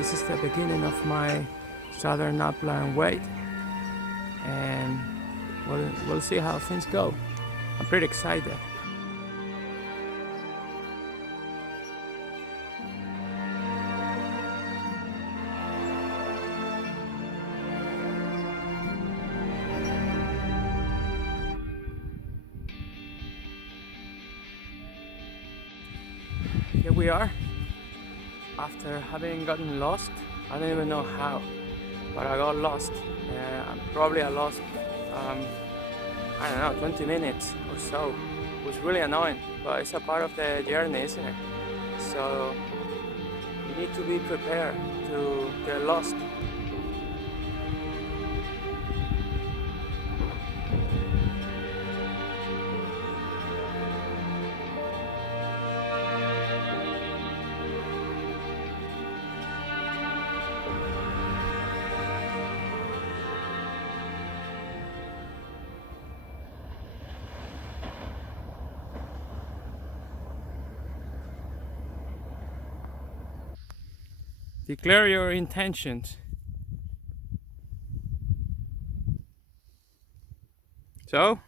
This is the beginning of my Southern Upland Way, and we'll see how things go. I'm pretty excited. Here we are, after having gotten lost. I don't even know how, but I got lost. Probably I lost, I don't know, 20 minutes or so. It was really annoying, but it's a part of the journey, isn't it? So you need to be prepared to get lost. Declare your intentions. So,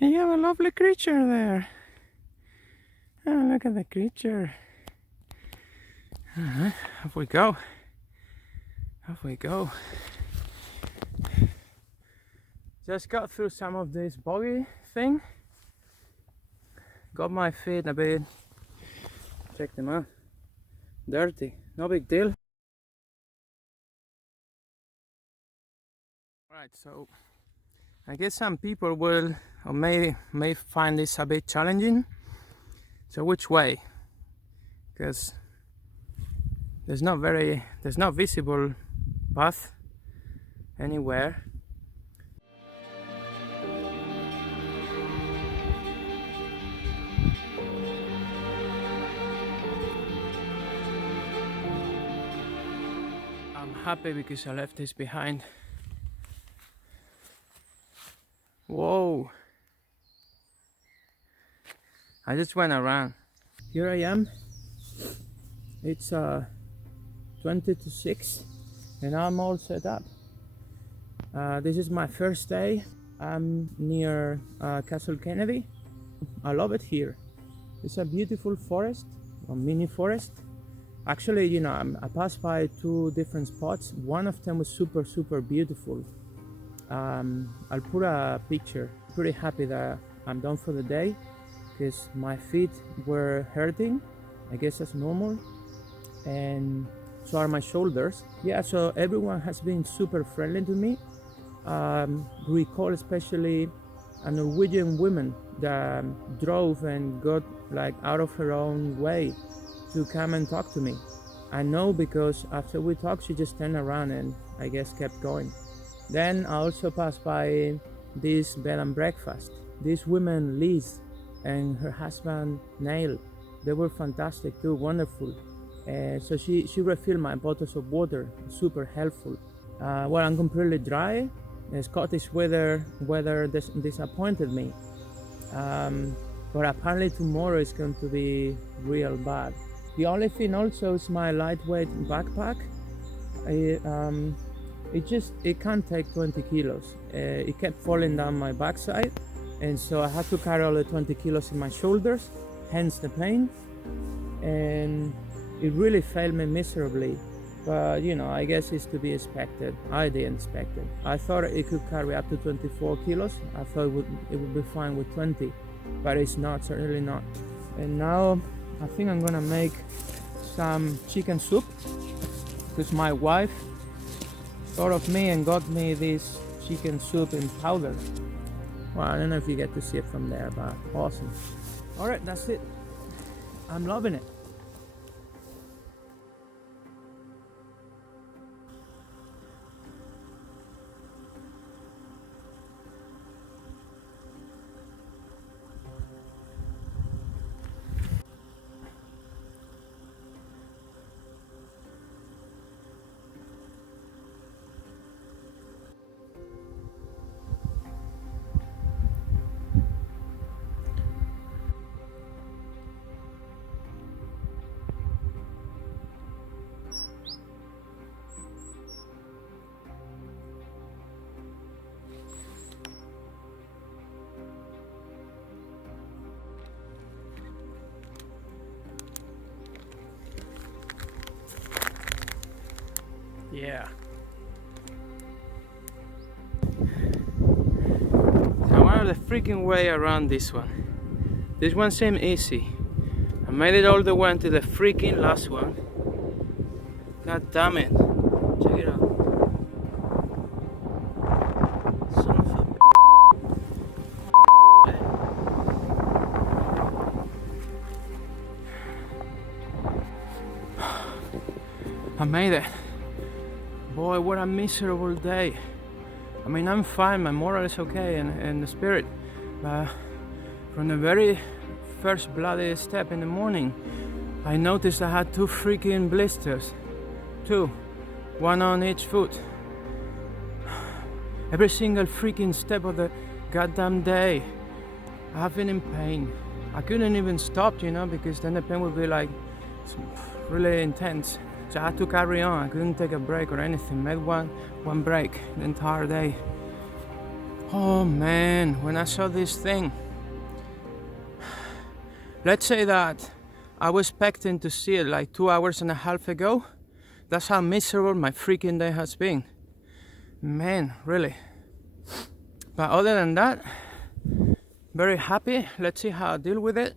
you have a lovely creature there. Oh, look at the creature. Off we go. Off we go. Just got through some of this boggy thing. Got my feet a bit, check them out, dirty, no big deal. Right, so I guess some people will or may find this a bit challenging. So which way? Because there's no visible path anywhere. I'm happy because I left this behind. Whoa! I just went around. Here I am. It's 20 to 6 and I'm all set up. This is my first day. I'm near Castle Kennedy. I love it here. It's a beautiful forest, a mini forest. Actually, you know, I passed by two different spots. One of them was super beautiful. I'll put a picture. Pretty happy that I'm done for the day because my feet were hurting. I guess that's normal, and so are my shoulders. Yeah, so everyone has been super friendly to me. Recall especially a Norwegian woman that drove and got like out of her own way to come and talk to me. I know because after we talked, she just turned around and I guess kept going. Then I also passed by this bed and breakfast. This woman, Liz, and her husband, Neil, they were fantastic too, wonderful. So she refilled my bottles of water, super helpful. Well, I'm completely dry. Scottish weather disappointed me. But apparently tomorrow is going to be real bad. The only thing also is my lightweight backpack. It can't take 20 kilos. It kept falling down my backside, and so I had to carry all the 20 kilos in my shoulders, hence the pain. And it really failed me miserably. But you know, I guess it's to be expected. I didn't expect it. I thought it could carry up to 24 kilos. I thought it would be fine with 20, but it's not, certainly not. And now I think I'm gonna make some chicken soup because my wife thought of me and got me this chicken soup in powder. Well, I don't know if you get to see it from there, but awesome. All right, that's it. I'm loving it. Yeah. So I went the freaking way around this one. This one seemed easy. I made it all the way to the freaking last one. God damn it. Check it out. Son of a I made it. Boy, what a miserable day. I mean, I'm fine, my moral is okay, and the spirit. But from the very first bloody step in the morning, I noticed I had 2 freaking blisters. 2. One on each foot. Every single freaking step of the goddamn day, I've been in pain. I couldn't even stop, you know, because then the pain would be like really intense. So I had to carry on. I couldn't take a break or anything. Made one break the entire day. Oh man, when I saw this thing, let's say that I was expecting to see it like 2 hours and a half ago. That's how miserable my freaking day has been. Man, really. But other than that, very happy. Let's see how I deal with it.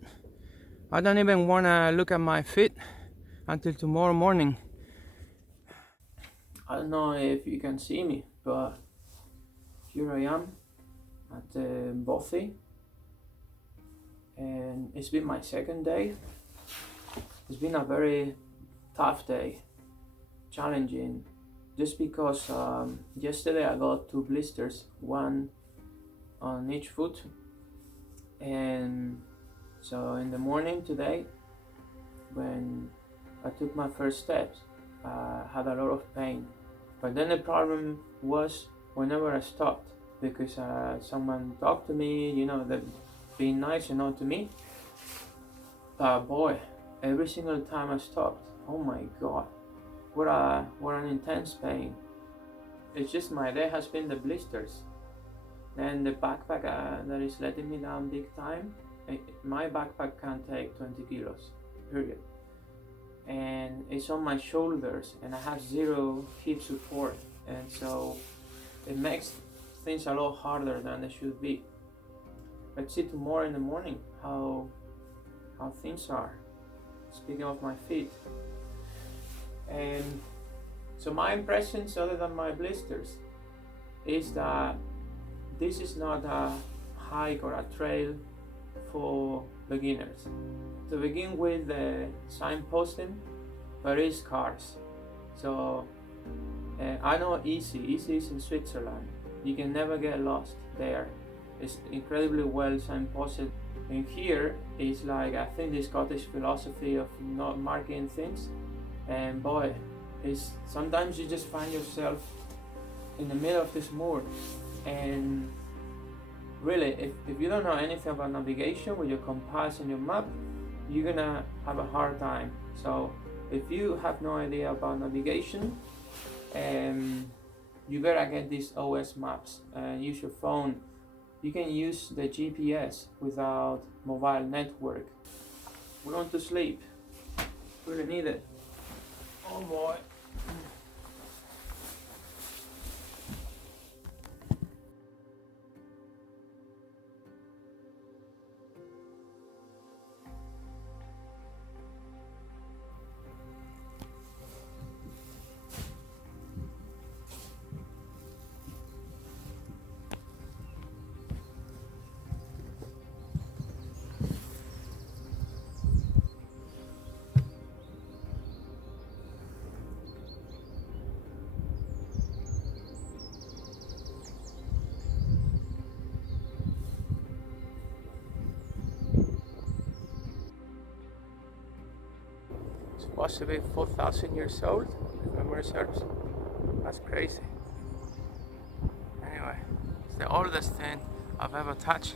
I don't even want to look at my feet until tomorrow morning. I don't know if you can see me, but here I am at the Bothy, and it's been my second day. It's been a very tough day, challenging, just because yesterday I got 2 blisters, one on each foot, and so in the morning today, when I took my first steps, I had a lot of pain. But then the problem was whenever I stopped, because someone talked to me, you know, that being nice, you know, to me. But boy, every single time I stopped, oh my god, what an intense pain. It's just my day has been the blisters. Then the backpack that is letting me down big time. My backpack can take 20 kilos, period. And it's on my shoulders, and I have 0 hip support, and so it makes things a lot harder than they should be. Let's see tomorrow in the morning how things are. Speaking of my feet, and so my impressions, other than my blisters, is that this is not a hike or a trail for beginners. To begin with, the signposting, there is cars. So I know Easy is in Switzerland. You can never get lost there. It's incredibly well signposted. And here is like, I think, the Scottish philosophy of not marking things. And boy, it's sometimes you just find yourself in the middle of this moor, and really, if you don't know anything about navigation with your compass and your map, you're gonna have a hard time. So if you have no idea about navigation, you better get these OS maps. Use your phone. You can use the GPS without mobile network. We're going to sleep. Really need it. Oh boy. Supposed to be 4,000 years old, if memory serves. That's crazy. Anyway, it's the oldest thing I've ever touched.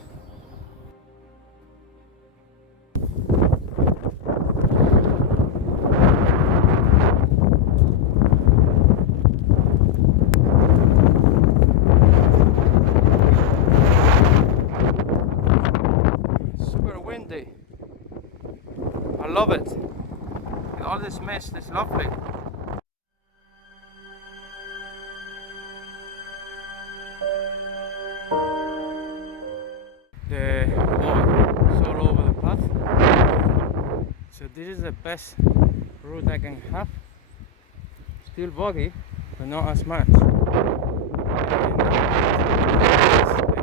Super windy. I love it. All this mist is lovely. this is the best route I can have. Still boggy, but not as much. And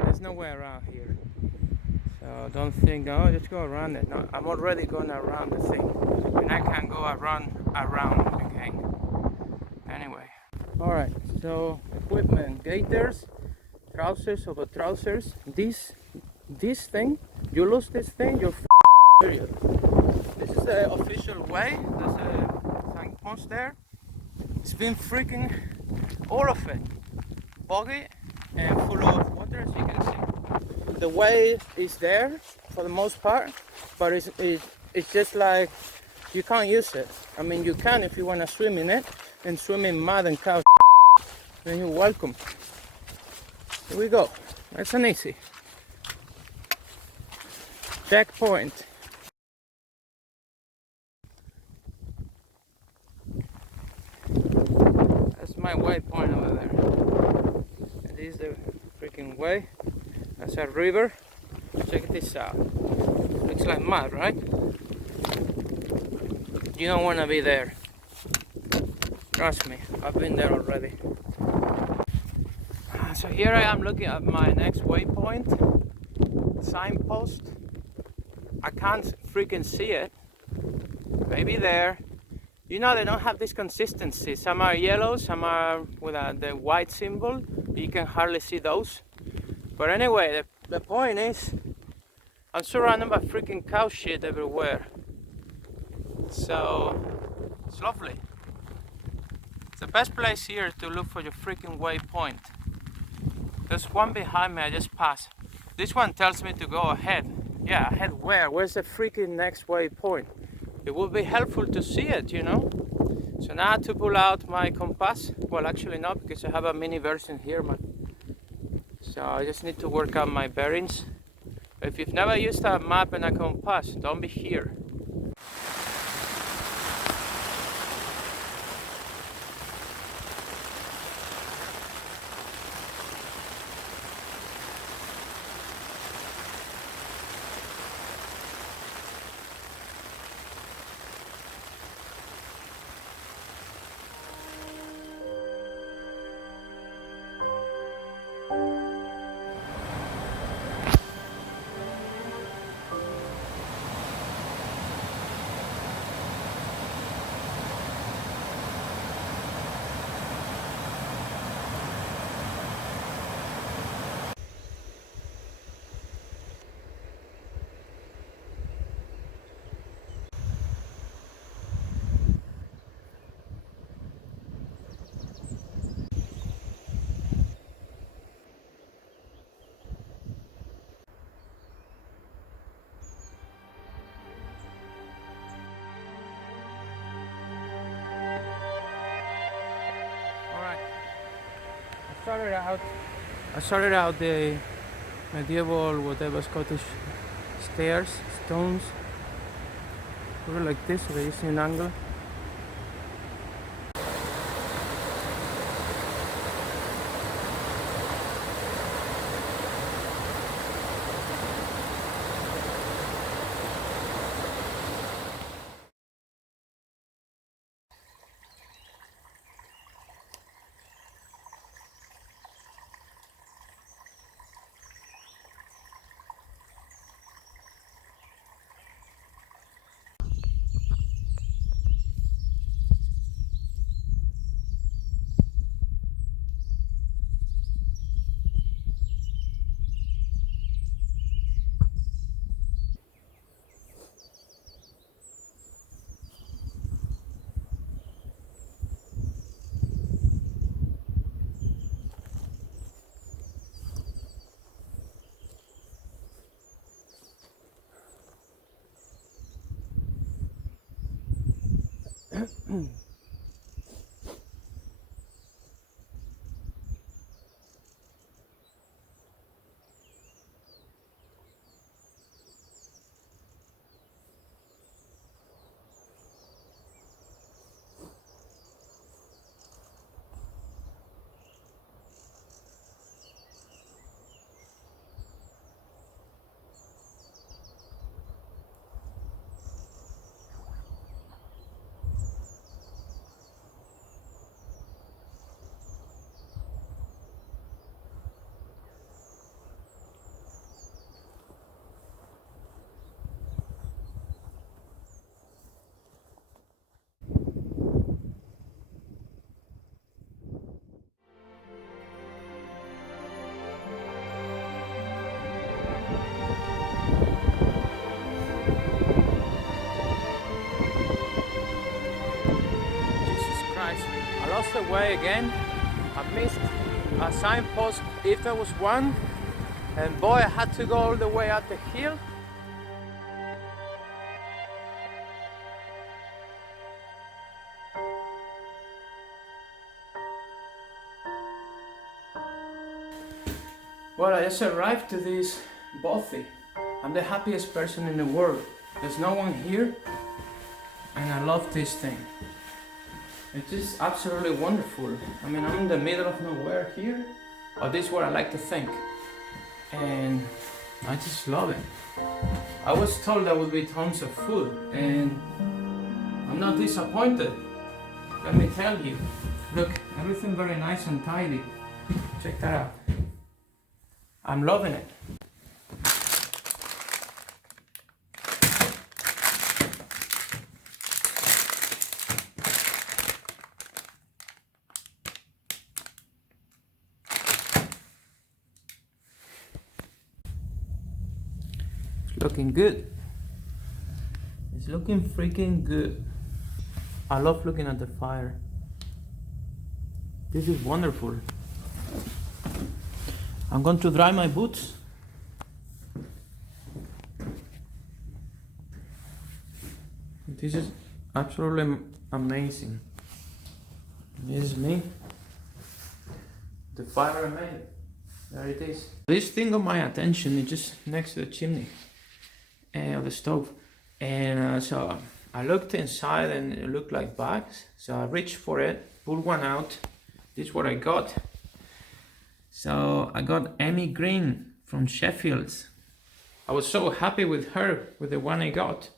there's no way around here. So don't think, oh, just go around it. No, I'm already going around the thing. And I can go around again. Anyway. Alright, so equipment, gaiters, trousers over trousers. This thing, you lose this thing, you're period. This is the official way. There's a signpost there. It's been freaking all of it boggy and full of water, as you can see. The way is there for the most part, but it's just like you can't use it. I mean, you can if you want to swim in it and swim in mud and cow, then you're welcome. Here we go. Nice and easy. Checkpoint. That's my waypoint over there. And this is the freaking way. That's a river. Check this out. Looks like mud, right? You don't want to be there. Trust me, I've been there already. So here I am looking at my next waypoint. Signpost. I can't freaking see it. Maybe there. You know, they don't have this consistency. Some are yellow, some are with the white symbol. You can hardly see those. But anyway, the point is, I'm surrounded by freaking cow shit everywhere. So, it's lovely. It's the best place here to look for your freaking waypoint. There's one behind me I just passed. This one tells me to go ahead. Yeah, ahead where? Where's the freaking next waypoint? It would be helpful to see it, you know? So now I have to pull out my compass. Well, actually not, because I have a mini version here, man. So I just need to work out my bearings. If you've never used a map and a compass, don't be here. I started out the medieval, whatever Scottish stairs, stones. They were like this, so they see an angle. the way again. I missed a signpost if there was one, and boy, I had to go all the way up the hill. Well, I just arrived to this bothy. I'm the happiest person in the world. There's no one here, and I love this thing. It's just absolutely wonderful. I mean, I'm in the middle of nowhere here, or this is what I like to think, and I just love it. I was told there would be tons of food, and I'm not disappointed. Let me tell you. Look, everything very nice and tidy. Check that out. I'm loving it. It's looking good. It's looking freaking good. I love looking at the fire. This is wonderful. I'm going to dry my boots. This is absolutely amazing. This is me. The fire I made. There it is. This thing got my attention. It's just next to the chimney of the stove. And so I looked inside and it looked like bags. So I reached for it, pulled one out. This is what I got. So I got Amy Green from Sheffield's. I was so happy with her, with the one I got.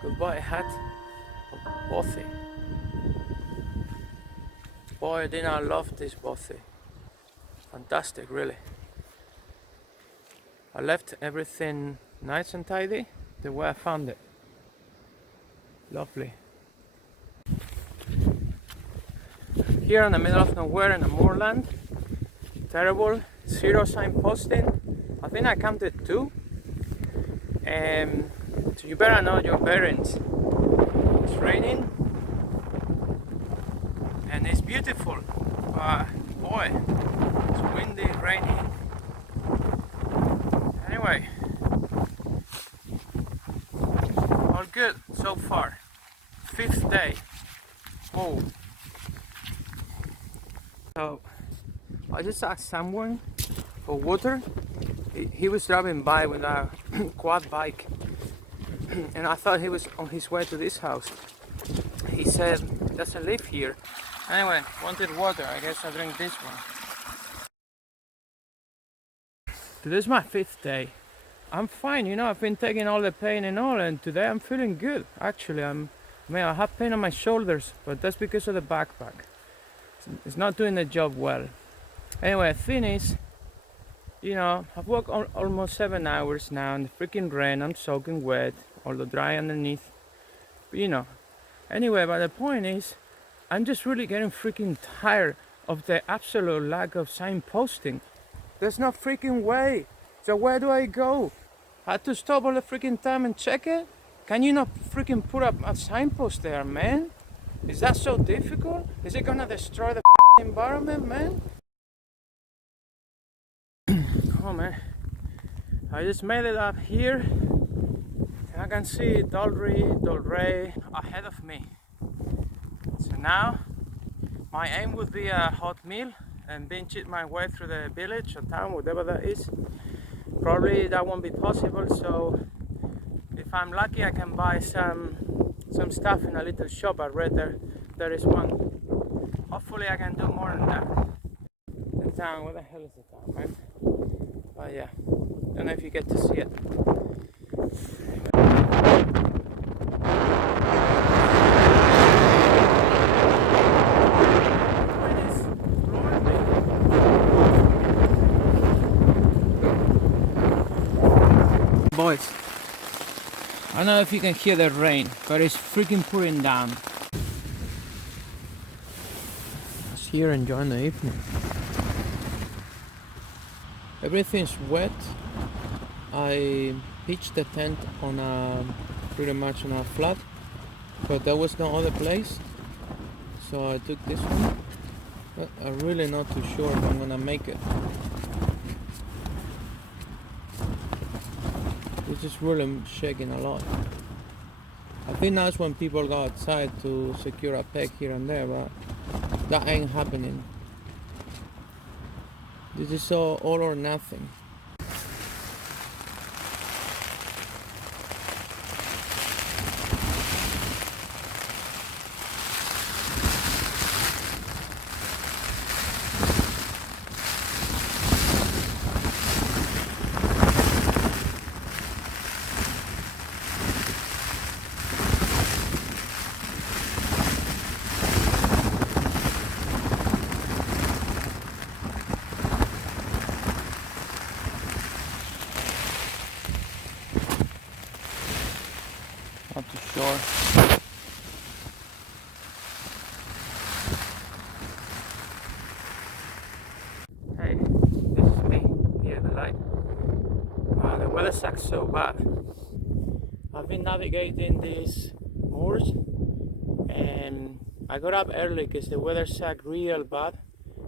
Goodbye hat of bothy. Boy, didn't I love this bothy. Fantastic, really. I left everything nice and tidy, the way I found it. Lovely. Here in the middle of nowhere in the moorland. Terrible. 0 signposting. I think I counted 2. So you better know your bearings. It's raining and it's beautiful, but boy, it's windy, raining. Anyway, all good so far. 5th day. Oh. So I just asked someone for water. He was driving by with a quad bike, and I thought he was on his way to this house. He said he doesn't live here. Anyway, wanted water. I guess I'll drink this one. Today's my 5th day. I'm fine, you know, I've been taking all the pain and all, and today I'm feeling good. Actually, I have pain on my shoulders, but that's because of the backpack. It's not doing the job well. Anyway, the thing is, you know, I've walked almost 7 hours now in the freaking rain. I'm soaking wet, although dry underneath. But, you know, anyway, but the point is, I'm just really getting freaking tired of the absolute lack of signposting. There's no freaking way. So where do I go? I had to stop all the freaking time and check it? Can you not freaking put up a signpost there, man? Is that so difficult? Is it gonna destroy the environment, man? Oh man, I just made it up here, and I can see Dalray ahead of me. So now, my aim would be a hot meal and binge it my way through the village or town, whatever that is. Probably that won't be possible, so if I'm lucky I can buy some stuff in a little shop. I read there is one. Hopefully I can do more than that. The town, what the hell is the town, man? But yeah, don't know if you get to see it. Boys, I don't know if you can hear the rain, but it's freaking pouring down. Just here enjoying the evening. Everything's wet, I pitched the tent on a pretty much on a flat, but there was no other place, so I took this one. But I'm really not too sure if I'm gonna make it. It's just really shaking a lot. I think that's when people go outside to secure a peg here and there, but that ain't happening. This is all or nothing. Not too sure. Hey, this is me. Here, the light. Wow, the weather sucks so bad. I've been navigating these moors, and I got up early because the weather sucked real bad,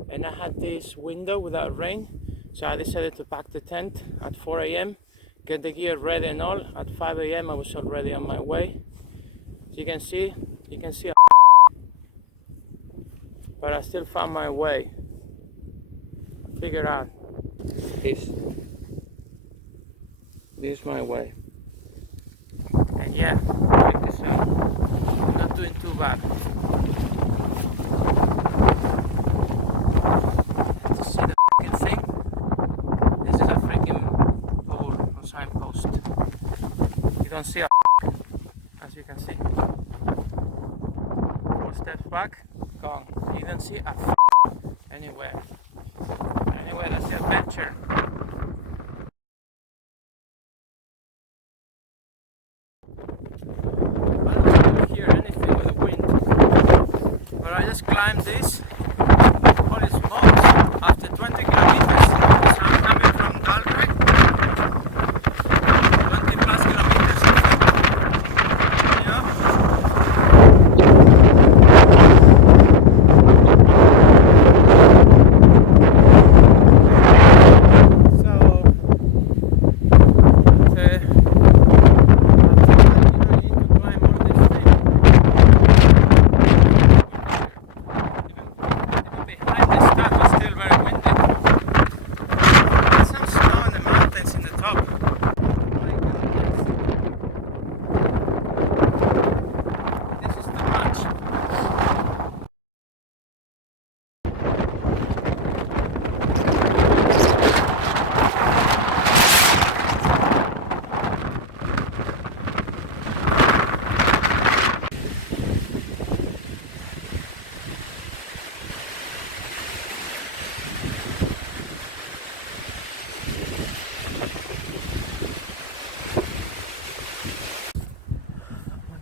and I had this window without rain, so I decided to pack the tent at 4 a.m. get the gear ready and all. At 5 a.m. I was already on my way. So you can see but I still found my way. I figured out this is my way. And yeah, check this out. I'm not doing too bad. To see the fucking thing, this is a freaking pole or signpost. You don't see a as you can see. 4 steps back, gone. You don't see a anywhere. Anyway, that's the adventure. I don't hear anything with the wind, but I just climbed this. Holy smokes! After 20 kilometers, so I'm coming from Dalgrek. 20 plus kilometers. You know?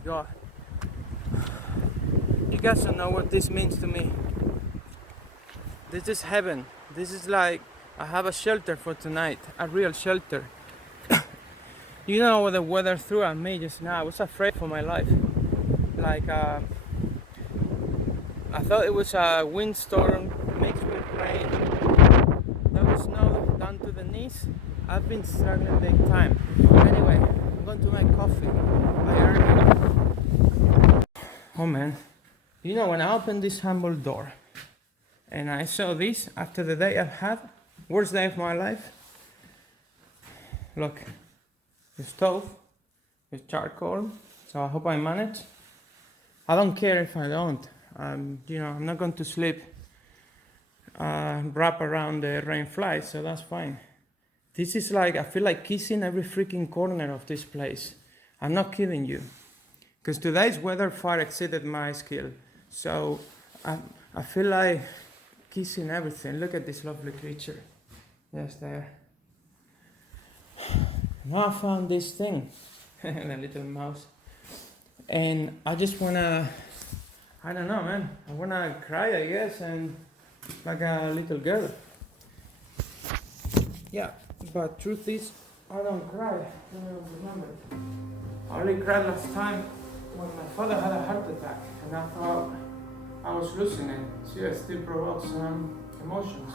God, you guys don't know what this means to me. This is heaven. This is like I have a shelter for tonight, a real shelter. You know what the weather threw at me just now. I was afraid for my life. Like I thought it was a windstorm mixed with rain. There was snow down to the knees. I've been struggling big time. Anyway, I'm going to make coffee. I earned it. Oh man, you know, when I opened this humble door and I saw this after the day I've had, worst day of my life. Look, the stove with charcoal, so I hope I manage. I don't care if I don't. You know, I'm not going to sleep wrap around the rain fly, so that's fine. This is like, I feel like kissing every freaking corner of this place. I'm not kidding you. Because today's weather far exceeded my skill. So I feel like kissing everything. Look at this lovely creature. Yes, there. Now I found this thing. The little mouse. And I just wanna, I don't know, man. I wanna cry, I guess, and like a little girl. Yeah, but truth is, I don't cry. I don't remember. I only cried last time when my father had a heart attack, and I thought I was losing it. See, I still provoke some emotions.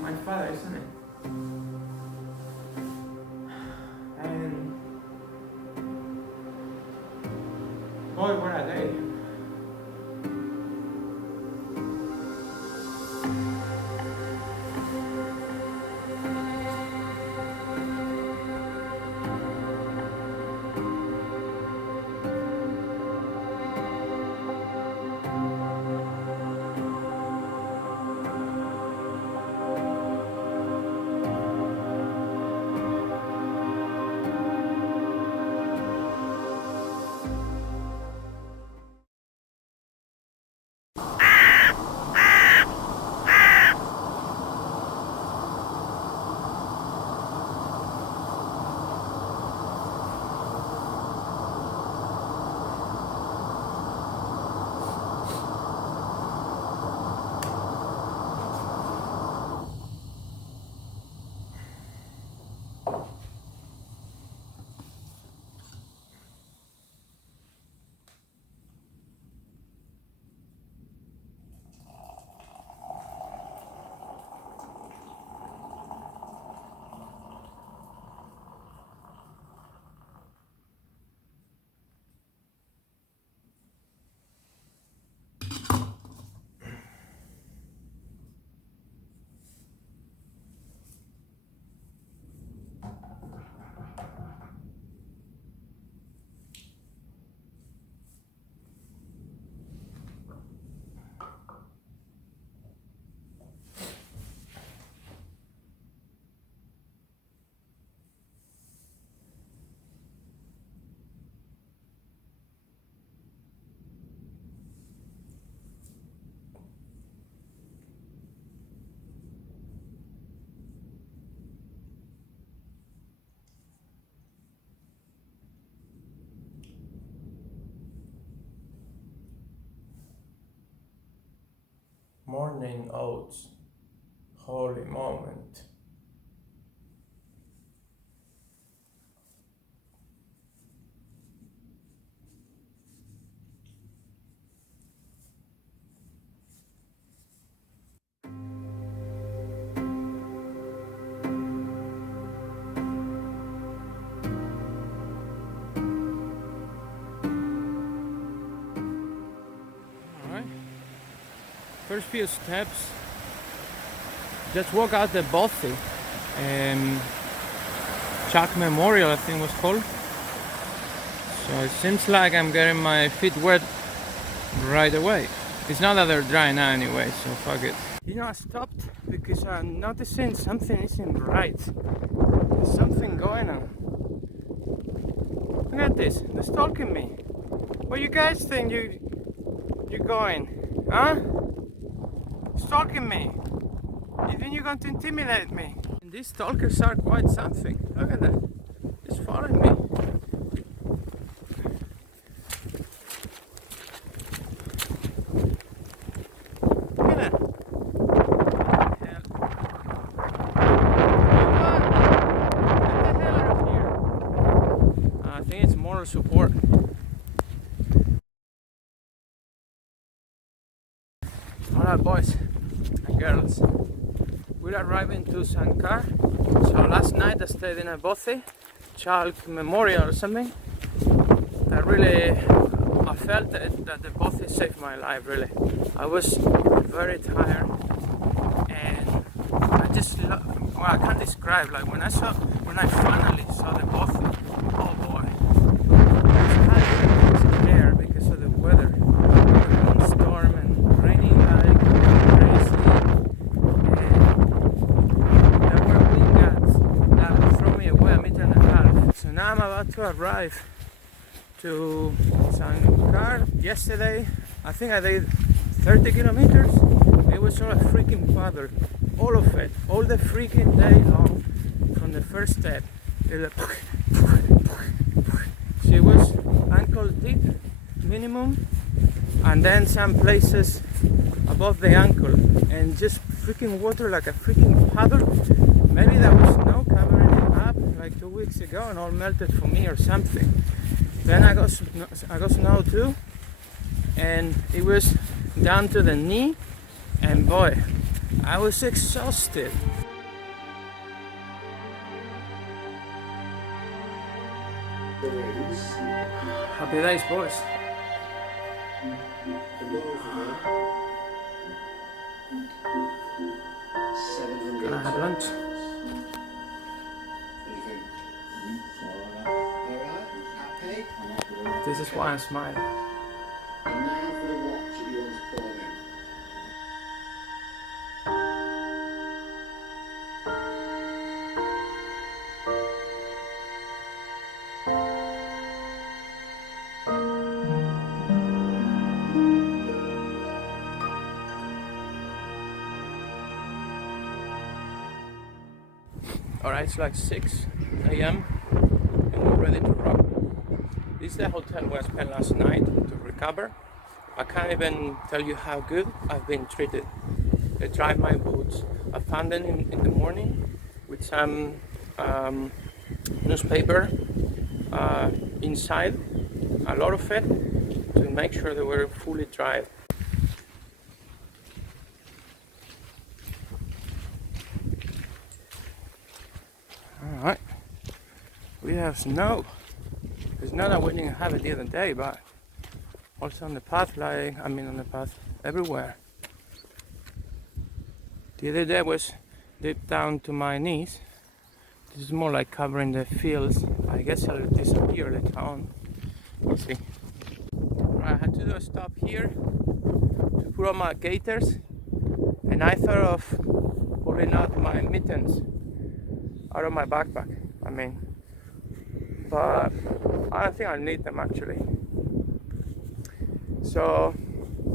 My father, isn't it? And boy, what a day. Morning oats, holy moment. Alright, first few steps. Just walk out the Bothy Chuck Memorial, I think it was called. So it seems like I'm getting my feet wet right away. It's not that they're dry now anyway, so fuck it. You know, I stopped because I'm noticing something isn't right. There's something going on. Look at this, they're stalking me. Where you guys think you're going? Huh? Stalking me. You think you're going to intimidate me? And these stalkers are quite something. Look at that. Just following me. Look at that. What the hell? Get the hell out of here. I think it's moral support. Alright, boys and girls. We're arriving to Sankar. So last night I stayed in a Bothy Child Memorial or something. That really, I felt that the Bothy saved my life, really. I was very tired and I just, well, I can't describe, like when I finally saw the Bothy, oh boy, I was scared because of the weather. Storm and raining like crazy, and there were wind gusts that would throw me away a meter and a half. So now I'm about to arrive to Sankar. Yesterday I think I did 30 kilometers. It was all a freaking bother, all of it, all the freaking day long, from the first step. She was ankle deep minimum, and then some places above the ankle, and just freaking water like a freaking puddle. Maybe there was no camera like 2 weeks ago and all melted for me or something. Then I got snow too, and it was down to the knee, and boy, I was exhausted. Happy days, boys. Can I have lunch? This is why I'm smiling. And now for the watch that you want to pour in. Alright, it's like 6 a.m. and we're ready to rock. This is the hotel where I spent last night to recover. I can't even tell you how good I've been treated. They dried my boots. I found them in the morning with some newspaper inside, a lot of it, to make sure they were fully dried. Alright, we have snow. It's not that we didn't have it the other day, but also on the path, everywhere. The other day was deep down to my knees. This is more like covering the fields. I guess it'll disappear later on. We'll see. Right, I had to do a stop here to put on my gaiters, and I thought of pulling out my mittens out of my backpack. But I don't think I'll need them actually. So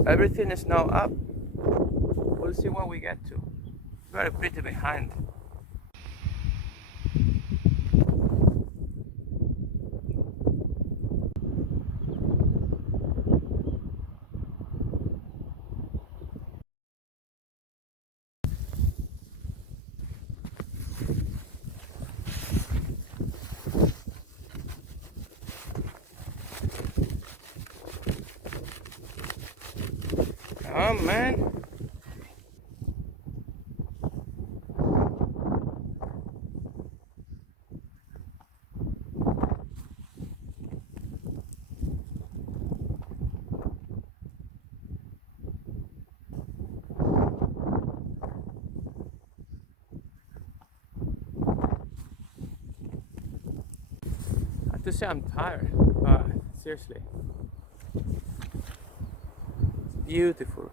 everything is now up. We'll see what we get to. Very pretty behind. Oh man. I have to say I'm tired, but seriously. It's beautiful.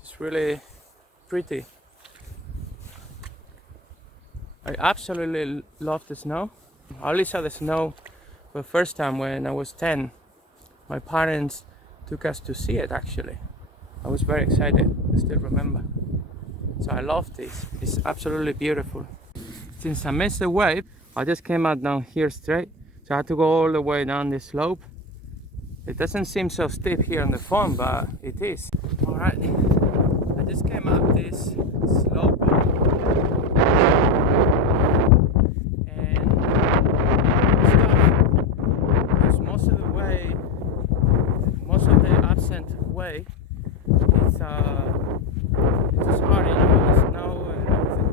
It's really pretty. I absolutely love the snow. I only saw the snow for the first time when I was 10. My parents took us to see it actually. I was very excited, I still remember. So I love this, it's absolutely beautiful. Since I missed the wave, I just came out down here straight. So I had to go all the way down this slope. It doesn't seem so steep here on the phone, but it is. Alright, I just came up this slope and stopped because most of the absent way is just hard, you know, with the snow and everything.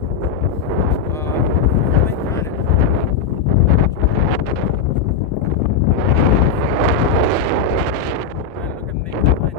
I'm enjoying it. And look at me behind.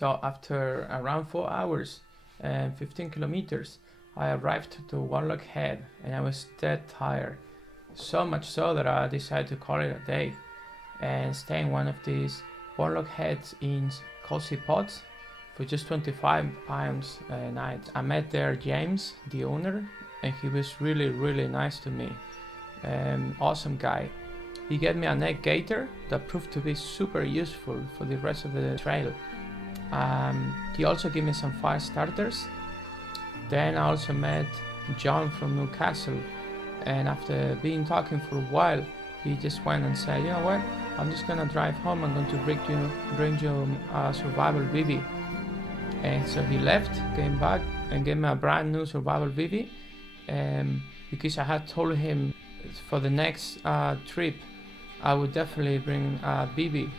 So after around 4 hours and 15 kilometers, I arrived to Warlock Head and I was dead tired. So much so that I decided to call it a day and stay in one of these Warlock Heads in cozy pods for just £25 a night. I met there James, the owner, and he was really nice to me. Awesome guy. He gave me a neck gaiter that proved to be super useful for the rest of the trail. He also gave me some fire starters. Then I also met John from Newcastle, and after being talking for a while, he just went and said, you know what, I'm just gonna drive home, I'm going to bring you a survival BB. And so he left, came back and gave me a brand new survival BB, because I had told him for the next trip I would definitely bring a BB.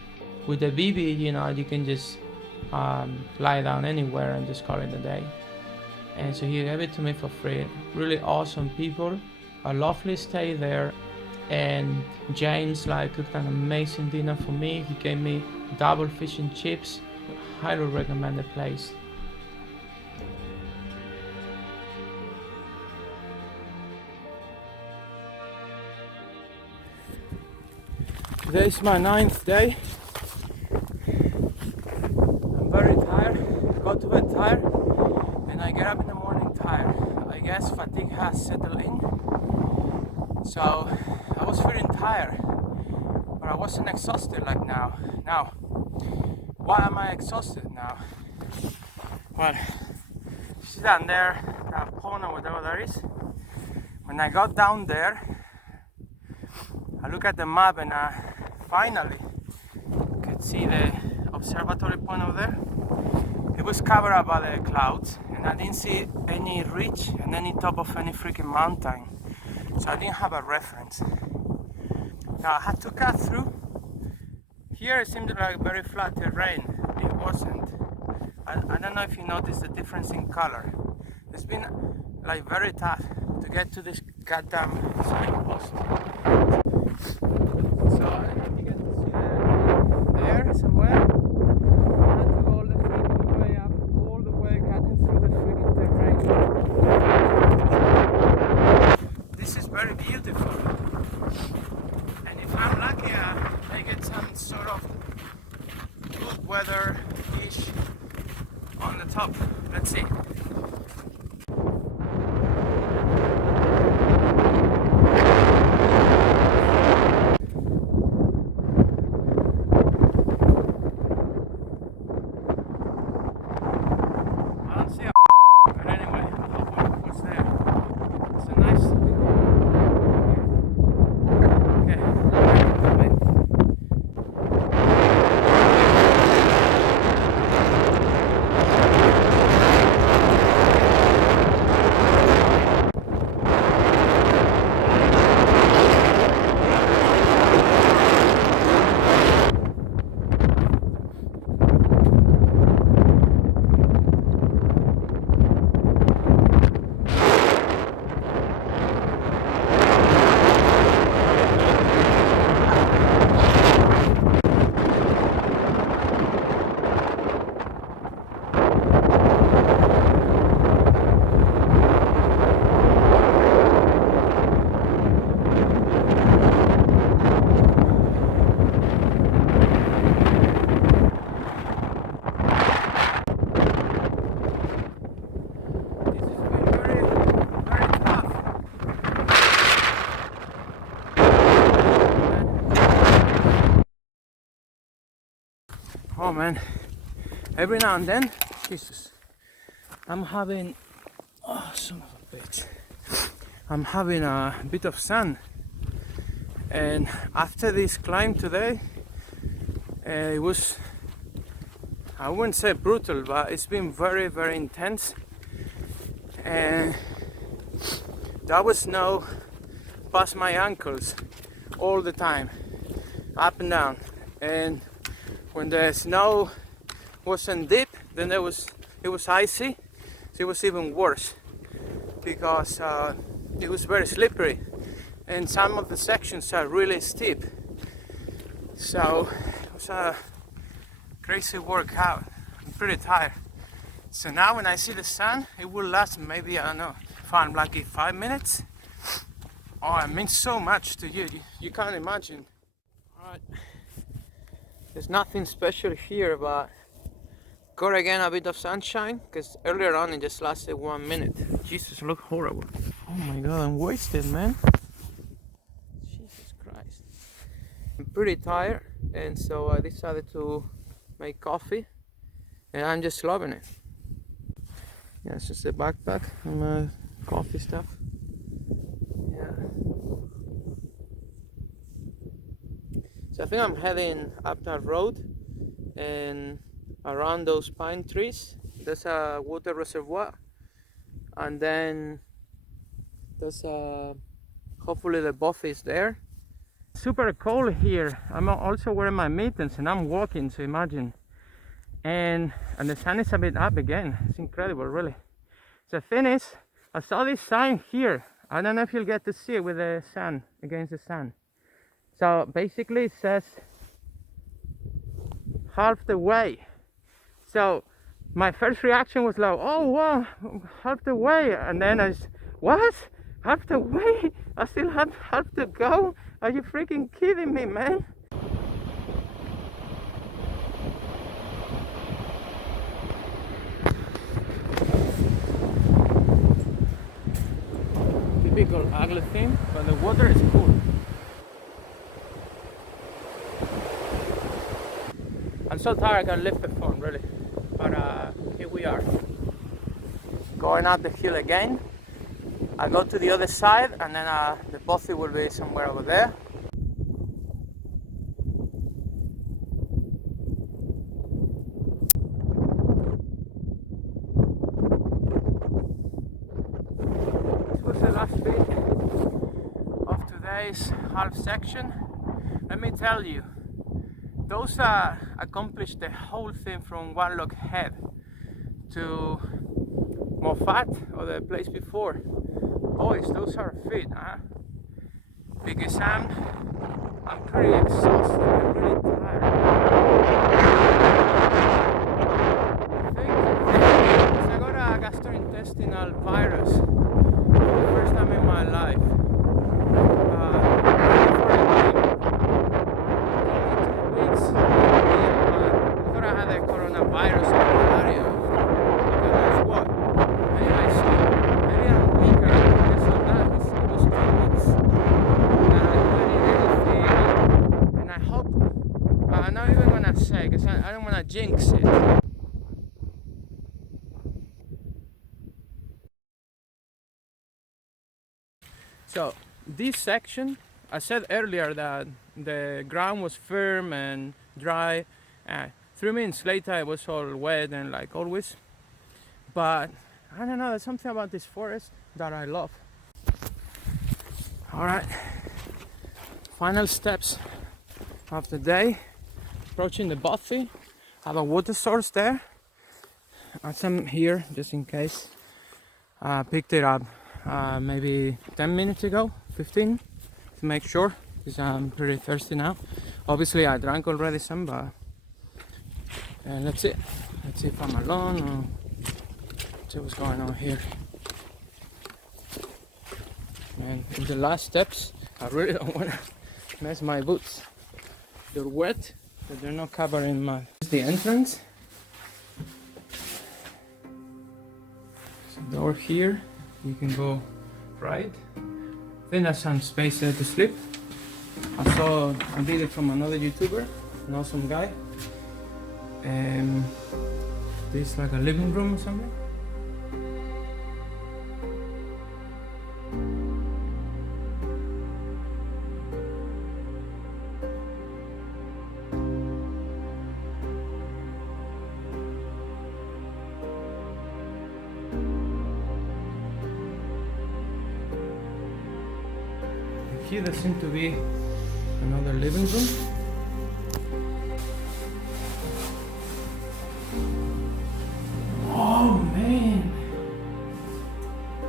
With the BB, you know, you can just lie down anywhere and just call it a day. And so he gave it to me for free. Really awesome people, a lovely stay there, and James cooked an amazing dinner for me. He gave me double fish and chips. Highly recommend the place. Today is my 9th day. I'm very tired. I go to bed tired and I get up in the morning tired. I guess fatigue has settled in. So I was feeling tired, but I wasn't exhausted like now. Now, why am I exhausted now? Well, see down there, that pond or whatever that is. When I got down there, I look at the map and I finally could see the observatory point over there. It was covered up by the clouds and I didn't see any ridge and any top of any freaking mountain. So I didn't have a reference. Now I had to cut through. Here it seemed like very flat terrain. It wasn't. I don't know if you noticed the difference in color. It's been like very tough to get to this goddamn signpost. So I think you can see there somewhere. I had to go all the freaking way up, all the way cutting through the freaking terrain. This is very beautiful. And if I'm lucky, I may get some sort of good weather-ish on the top. Let's see. Oh man, every now and then, Jesus, I'm having, oh son of a bitch, I'm having a bit of sun. And after this climb today, it was, I wouldn't say brutal, but it's been very intense. And there was snow past my ankles all the time, up and down. And when the snow wasn't deep, then it was icy, so it was even worse because it was very slippery and some of the sections are really steep. So it was a crazy workout. pretty tired. So now when I see the sun, it will last maybe, I don't know, if I'm lucky, 5 minutes. Oh, it means so much to you. You can't imagine. Alright. There's nothing special here, but got again a bit of sunshine, because earlier on it just lasted 1 minute. Jesus, look horrible. Oh my god, I'm wasted, man. Jesus Christ. I'm pretty tired, and so I decided to make coffee, and I'm just loving it. Yeah, it's just a backpack and my coffee stuff. Yeah. So I think I'm heading up that road, and around those pine trees there's a water reservoir, and then there's a, hopefully the buffet is there. Super cold here. I'm also wearing my mittens and I'm walking, so imagine. And the sun is a bit up again. It's incredible, really. The thing is, I saw this sign here. I don't know if you'll get to see it with the sun, against the sun. So basically it says half the way. So my first reaction was like, oh wow, half the way. And then I, what? Half the way? I still have half to go? Are you freaking kidding me, man? Typical ugly thing, but the water is cool. I'm so tired I can lift the phone, really. But here we are. Going up the hill again. I go to the other side, and then the buffet will be somewhere over there. This was the last bit of today's half section. Let me tell you, those accomplished the whole thing from Warlock Head to Moffat, or the place before. Boys, those are fit, huh? Because I'm pretty exhausted, I'm really tired. I got a gastrointestinal virus for the first time in my life. I thought I had the coronavirus or malaria. God knows what. Anyway, so maybe I'm weaker because of that. It was 2 weeks. And I couldn't eat anything. And I hope, I'm not even gonna say, because I don't wanna jinx it. So this section, I said earlier that the ground was firm and dry. 3 minutes later it was all wet and like always. But I don't know, there's something about this forest that I love. Alright, final steps of the day. Approaching the buffet. I have a water source there. I have some here just in case. Picked it up maybe 10 minutes ago, 15, to make sure, because I'm pretty thirsty now. Obviously I drank already some, but let's see if I'm alone or see what's going on here. And in the last steps, I really don't want to mess my boots. They're wet, but they're not covered in mud. This is the entrance. So door here. You can go right. I think there's some space there to sleep. I saw a video from another YouTuber, an awesome guy. This is like a living room or something. Here there seems to be another living room. Oh man!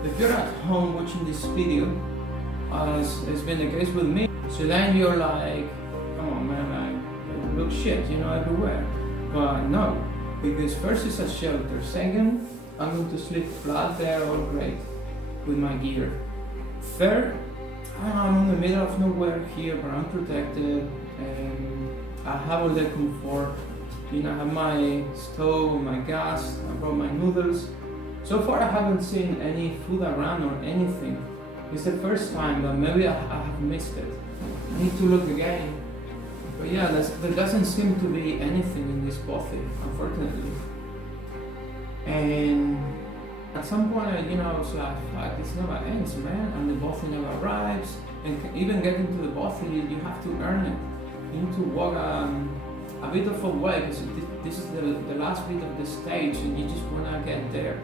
If you're at home watching this video, as has been the case with me, so then you're like, come on man, like, look shit, you know, everywhere. But no, because first it's a shelter. Second, I'm going to sleep flat there, all great, with my gear. Third, I'm in the middle of nowhere here, but I'm protected, and I have all the comfort. You know, I have my stove, my gas, I brought my noodles. So far I haven't seen any food around or anything. It's the first time, but maybe I have missed it. I need to look again. But yeah, there doesn't seem to be anything in this bothy, unfortunately. And at some point, I was like, fuck, this never ends, man. And the bothy never arrives. And even getting to the bothy, you have to earn it. You need to walk a bit of a way, because this is the last bit of the stage, and you just want to get there.